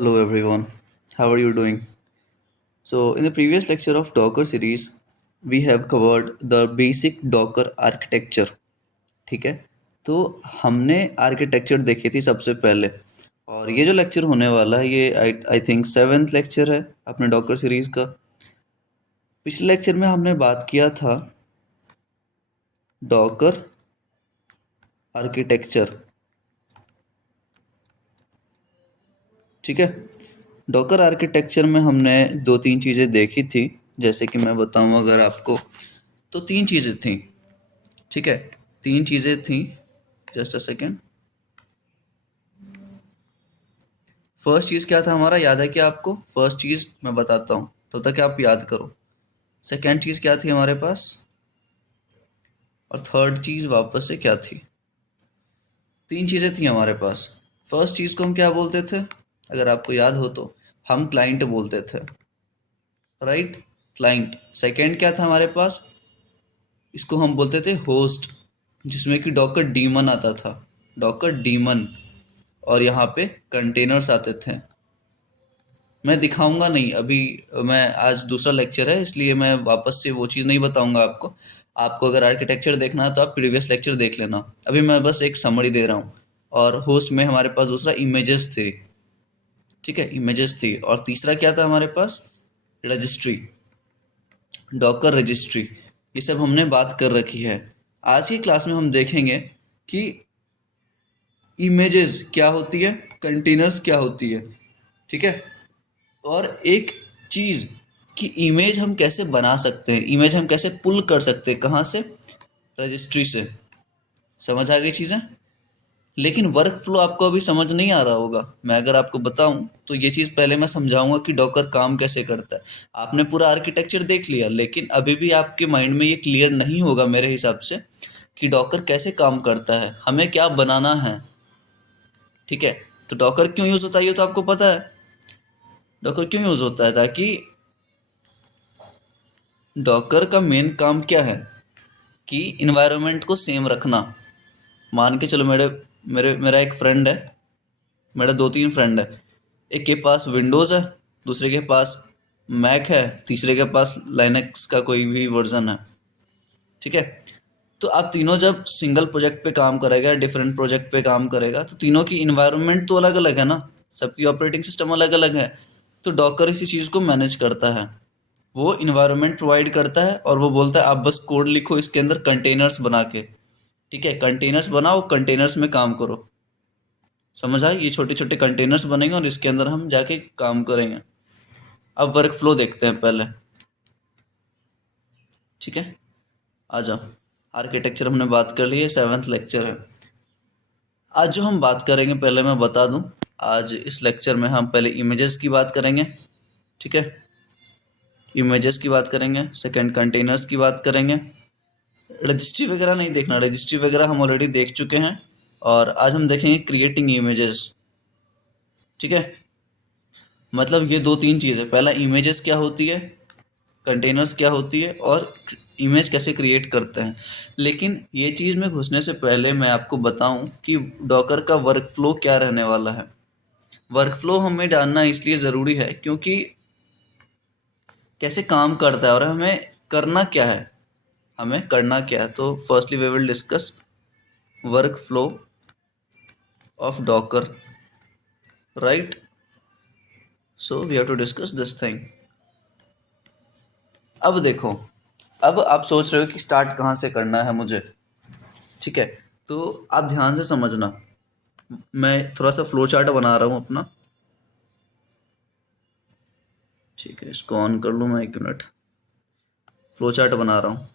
Hello everyone, how are you doing? So, in the previous lecture of Docker series, we have covered the basic Docker architecture. ठीक है, तो हमने architecture देखी थी सबसे पहले, और ये जो लेक्चर होने वाला है ये आई थिंक सेवेंथ लेक्चर है अपने डॉकर सीरीज का। पिछले लेक्चर में हमने बात किया था डॉकर आर्किटेक्चर। ठीक है, डॉकर आर्किटेक्चर में हमने दो तीन चीज़ें देखी थी। जैसे कि मैं बताऊं अगर आपको, तो तीन चीज़ें थी। ठीक है, तीन चीज़ें थी। Just a second. फर्स्ट चीज़ क्या था हमारा, याद है क्या आपको? फर्स्ट चीज़ मैं बताता हूँ तब तक आप याद करो। सेकेंड चीज़ क्या थी हमारे पास, और थर्ड चीज़ वापस से क्या थी? तीन चीज़ें थी हमारे पास। फर्स्ट चीज़ को हम क्या बोलते थे, अगर आपको याद हो तो? हम क्लाइंट बोलते थे, राइट? क्लाइंट। सेकेंड क्या था हमारे पास? इसको हम बोलते थे होस्ट, जिसमें कि डॉकर डीमन आता था, डॉकर डीमन। और यहाँ पे कंटेनर्स आते थे। मैं दिखाऊंगा नहीं अभी, मैं आज दूसरा लेक्चर है इसलिए मैं वापस से वो चीज़ नहीं बताऊंगा आपको। आपको अगर आर्किटेक्चर देखना है तो आप प्रीवियस लेक्चर देख लेना। अभी मैं बस एक समरी दे रहा हूँ। और होस्ट में हमारे पास दूसरा इमेजेस थी। ठीक है, इमेजेस थी। और तीसरा क्या था हमारे पास? Registry, Docker registry. ये सब हमने बात कर रखी है। आज की क्लास में हम देखेंगे कि इमेजेस क्या होती है, कंटेनर्स क्या होती है। ठीक है, और एक चीज़ कि इमेज हम कैसे बना सकते हैं, इमेज हम कैसे पुल कर सकते हैं, कहाँ से? रजिस्ट्री से। समझ आ गई चीज़ें? लेकिन वर्क फ्लो आपको अभी समझ नहीं आ रहा होगा। मैं अगर आपको बताऊं तो ये चीज़ पहले मैं समझाऊंगा कि डॉकर काम कैसे करता है। आपने पूरा आर्किटेक्चर देख लिया, लेकिन अभी भी आपके माइंड में ये क्लियर नहीं होगा मेरे हिसाब से कि डॉकर कैसे काम करता है, हमें क्या बनाना है। ठीक है, तो डॉकर क्यों यूज़ होता है ये तो आपको पता है। डॉकर क्यों यूज़ होता है? ताकि डॉकर का मेन काम क्या है कि इन्वायरमेंट को सेम रखना। मान के चलो मेरे मेरे मेरा एक फ्रेंड है, मेरा दो तीन फ्रेंड है। एक के पास विंडोज़ है, दूसरे के पास मैक है, तीसरे के पास लाइनक्स का कोई भी वर्जन है। ठीक है, तो आप तीनों जब सिंगल प्रोजेक्ट पे काम करेगा, डिफरेंट प्रोजेक्ट पे काम करेगा, तो तीनों की इन्वायरमेंट तो अलग अलग है ना, सबकी ऑपरेटिंग सिस्टम अलग अलग है। तो डॉकर इसी चीज़ को मैनेज करता है। वो इन्वायरमेंट प्रोवाइड करता है और वो बोलता है आप बस कोड लिखो इसके अंदर कंटेनर्स बना के। ठीक है, कंटेनर्स बनाओ, कंटेनर्स में काम करो। समझ आए? ये छोटे छोटे कंटेनर्स बनेंगे और इसके अंदर हम जाके काम करेंगे। अब वर्क फ्लो देखते हैं पहले। ठीक है, आ जाओ। आर्किटेक्चर हमने बात कर ली है, सेवन्थ लेक्चर है। आज जो हम बात करेंगे, पहले मैं बता दूं, आज इस लेक्चर में हम पहले इमेजेस की बात करेंगे। ठीक है, इमेजेस की बात करेंगे। सेकंड कंटेनर्स की बात करेंगे। रजिस्ट्री वगैरह नहीं देखना, रजिस्ट्री वगैरह हम ऑलरेडी देख चुके हैं। और आज हम देखेंगे क्रिएटिंग इमेजेस। ठीक है, मतलब ये दो तीन चीज़ें, पहला इमेजेस क्या होती है, कंटेनर्स क्या होती है, और इमेज कैसे क्रिएट करते हैं। लेकिन ये चीज़ में घुसने से पहले मैं आपको बताऊं कि डॉकर का वर्क फ्लो क्या रहने वाला है। वर्क फ्लो हमें जानना इसलिए ज़रूरी है क्योंकि कैसे काम करता है और हमें करना क्या है, हमें करना क्या है। तो firstly we will discuss workflow of Docker, right? So we have to discuss this thing. अब देखो, अब आप सोच रहे हो कि स्टार्ट कहाँ से करना है मुझे। ठीक है, तो आप ध्यान से समझना। मैं थोड़ा सा फ्लो चार्ट बना रहा हूँ अपना। ठीक है, इसको ऑन कर लूँ मैं, एक मिनट। फ्लो चार्ट बना रहा हूँ।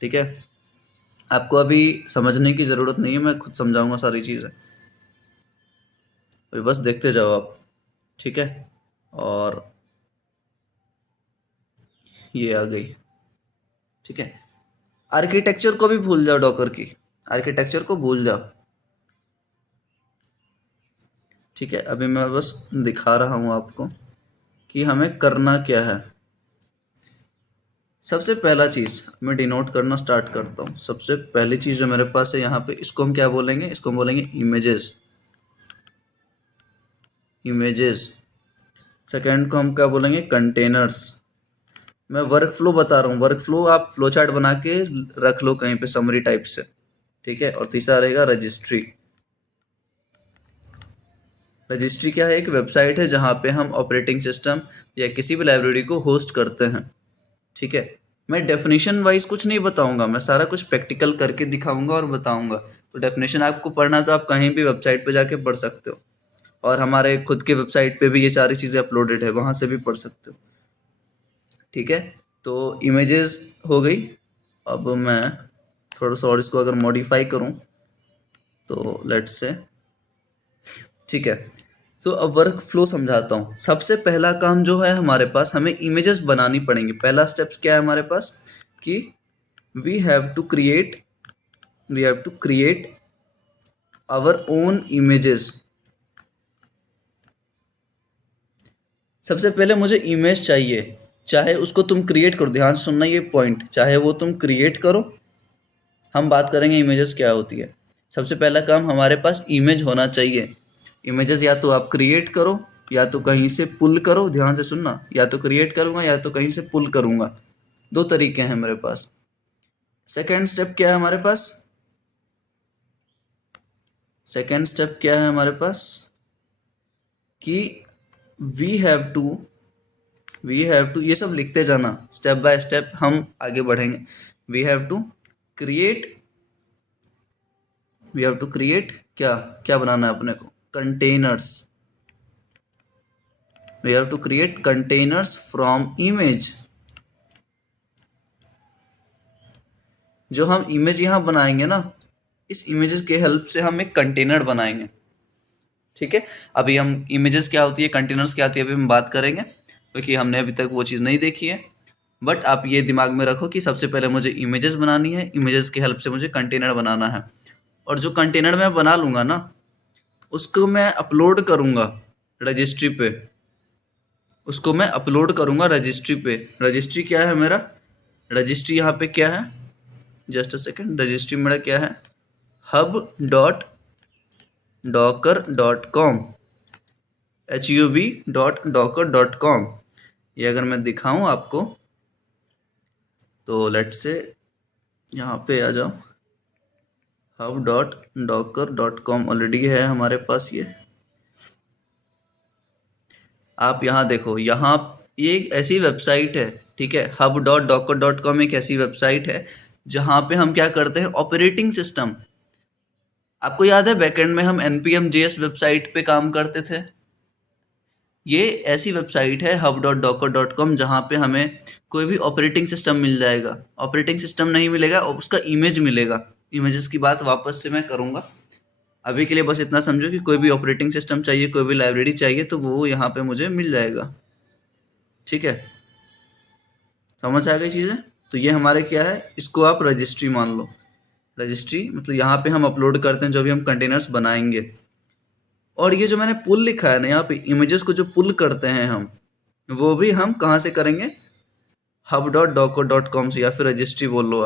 ठीक है, आपको अभी समझने की ज़रूरत नहीं है, मैं खुद समझाऊंगा सारी चीज़ें। अभी बस देखते जाओ आप। ठीक है, और ये आ गई। ठीक है, आर्किटेक्चर को भी भूल जाओ, डॉकर की आर्किटेक्चर को भूल जाओ। ठीक है, अभी मैं बस दिखा रहा हूँ आपको कि हमें करना क्या है। सबसे पहला चीज़ मैं डिनोट करना स्टार्ट करता हूँ। सबसे पहली चीज़ जो मेरे पास है यहाँ पे, इसको हम क्या बोलेंगे? इसको हम बोलेंगे इमेजेस। इमेजेस। सेकेंड को हम क्या बोलेंगे, कंटेनर्स। मैं वर्क फ्लो बता रहा हूँ, वर्क फ्लो आप फ्लो चार्ट बना के रख लो कहीं पे समरी टाइप से, ठीक है। और तीसरा रहेगा रजिस्ट्री। रजिस्ट्री क्या है, एक वेबसाइट है जहाँ पे हम ऑपरेटिंग सिस्टम या किसी भी लाइब्रेरी को होस्ट करते हैं, ठीक है। मैं डेफिनेशन वाइज कुछ नहीं बताऊंगा, मैं सारा कुछ प्रैक्टिकल करके दिखाऊंगा और बताऊंगा। तो डेफिनेशन आपको पढ़ना तो आप कहीं भी वेबसाइट पे जाके पढ़ सकते हो, और हमारे खुद के वेबसाइट पे भी ये सारी चीज़ें अपलोडेड है, वहाँ से भी पढ़ सकते हो, ठीक है। तो इमेजेस हो गई। अब मैं थोड़ा सा और इसको अगर मॉडिफाई करूँ तो लेट्स से, ठीक है। तो अब वर्क फ्लो समझाता हूँ। सबसे पहला काम जो है हमारे पास, हमें इमेजेस बनानी पड़ेंगी। पहला स्टेप्स क्या है हमारे पास कि we have to create our own images. सबसे पहले मुझे इमेज चाहिए, चाहे उसको तुम क्रिएट करो, ध्यान से सुनना ये पॉइंट, चाहे वो तुम क्रिएट करो। हम बात करेंगे इमेजेस क्या होती है। सबसे पहला काम हमारे पास इमेज होना चाहिए। इमेजेस या तो आप क्रिएट करो या तो कहीं से पुल करो, ध्यान से सुनना, या तो क्रिएट करूंगा या तो कहीं से पुल करूंगा, दो तरीके हैं मेरे पास। सेकेंड स्टेप क्या है हमारे पास, सेकेंड स्टेप क्या है हमारे पास कि वी हैव टू ये सब लिखते जाना, स्टेप बाय स्टेप हम आगे बढ़ेंगे। वी हैव टू क्रिएट क्या क्या बनाना है अपने को, containers. We have to create containers from image. जो हम इमेज यहाँ बनाएंगे ना, इस इमेजेस के हेल्प से हम एक कंटेनर बनाएंगे, ठीक है। अभी हम इमेजेस क्या होती है, कंटेनर्स क्या होती है, अभी हम बात करेंगे, क्योंकि हमने अभी तक वो चीज़ नहीं देखी है। बट आप ये दिमाग में रखो कि सबसे पहले मुझे इमेजेस बनानी है, इमेजेस के हेल्प से मुझे कंटेनर बनाना है, और जो कंटेनर मैं बना लूँगा ना, उसको मैं अपलोड करूँगा रजिस्ट्री पे। उसको मैं अपलोड करूँगा रजिस्ट्री पे। रजिस्ट्री क्या है मेरा, रजिस्ट्री यहाँ पे क्या है, जस्ट अ सेकेंड, रजिस्ट्री मेरा क्या है, hub.docker.com, hub.docker.com। ये अगर मैं दिखाऊं आपको तो लेट से यहाँ पे आ जाओ, hub.docker.com ऑलरेडी है हमारे पास ये। आप यहाँ देखो, यहाँ ये एक ऐसी वेबसाइट है, ठीक है। hub.docker.com एक ऐसी वेबसाइट है जहाँ पे हम क्या करते हैं, ऑपरेटिंग सिस्टम। आपको याद है बैकएंड में हम npm js वेबसाइट पे काम करते थे, ये ऐसी वेबसाइट है hub.docker.com जहाँ पे हमें कोई भी ऑपरेटिंग सिस्टम मिल जाएगा। ऑपरेटिंग सिस्टम नहीं मिलेगा, उसका इमेज मिलेगा। इमेजेस की बात वापस से मैं करूँगा, अभी के लिए बस इतना समझो कि कोई भी ऑपरेटिंग सिस्टम चाहिए, कोई भी लाइब्रेरी चाहिए, तो वो यहाँ पे मुझे मिल जाएगा, ठीक है। समझ आ गई चीज़ें। तो ये हमारे क्या है, इसको आप रजिस्ट्री मान लो। रजिस्ट्री मतलब यहाँ पे हम अपलोड करते हैं जो भी हम कंटेनर्स बनाएंगे। और ये जो मैंने पुल लिखा है ना यहाँ पे, इमेजेस को जो पुल करते हैं हम, वो भी हम कहाँ से करेंगे, hub.docker.com से, या फिर रजिस्ट्री बोल लो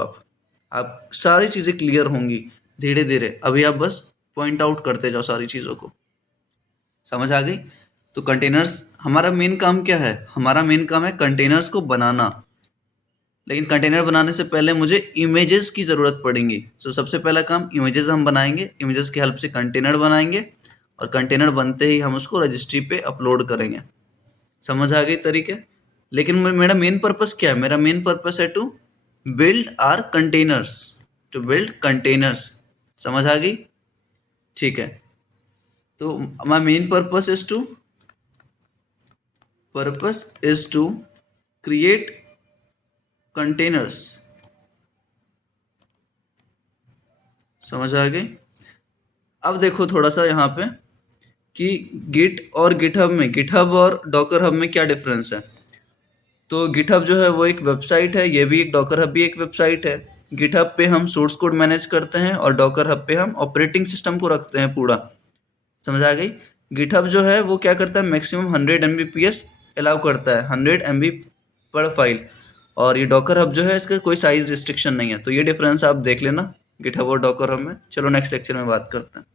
आप सारी चीज़ें क्लियर होंगी धीरे धीरे। अभी आप बस पॉइंट आउट करते जाओ सारी चीज़ों को, समझ आ गई। तो कंटेनर्स हमारा मेन काम क्या है, हमारा मेन काम है कंटेनर्स को बनाना। लेकिन कंटेनर बनाने से पहले मुझे इमेजेस की ज़रूरत पड़ेंगी। तो सबसे पहला काम इमेजेस हम बनाएंगे, इमेजेस की हेल्प से कंटेनर बनाएंगे, और कंटेनर बनते ही हम उसको रजिस्ट्री पे अपलोड करेंगे। समझ आ गई तरीके। लेकिन मेरा मेन पर्पस क्या है, मेरा मेन पर्पस है to build our containers, to build containers. समझ आ गई, ठीक है। तो my main purpose is to create containers. समझ आ गई। अब देखो थोड़ा सा यहाँ पे कि गिटहब और डॉकर हब में क्या डिफरेंस है। तो गिटहब जो है वो एक वेबसाइट है, ये भी एक, डॉकर हब भी एक वेबसाइट है। गिटहब पे हम सोर्स कोड मैनेज करते हैं और डॉकर हब पे हम ऑपरेटिंग सिस्टम को रखते हैं पूरा। समझ आ गई। गिटहब जो है वो क्या करता है, मैक्सिमम 100 Mbps अलाउ करता है, 100 MB पर फाइल। और ये डॉकर हब जो है इसका कोई साइज रिस्ट्रिक्शन नहीं है। तो ये डिफरेंस आप देख लेना गिटहब और डॉकर हब में। चलो नेक्स्ट लेक्चर में बात करते हैं।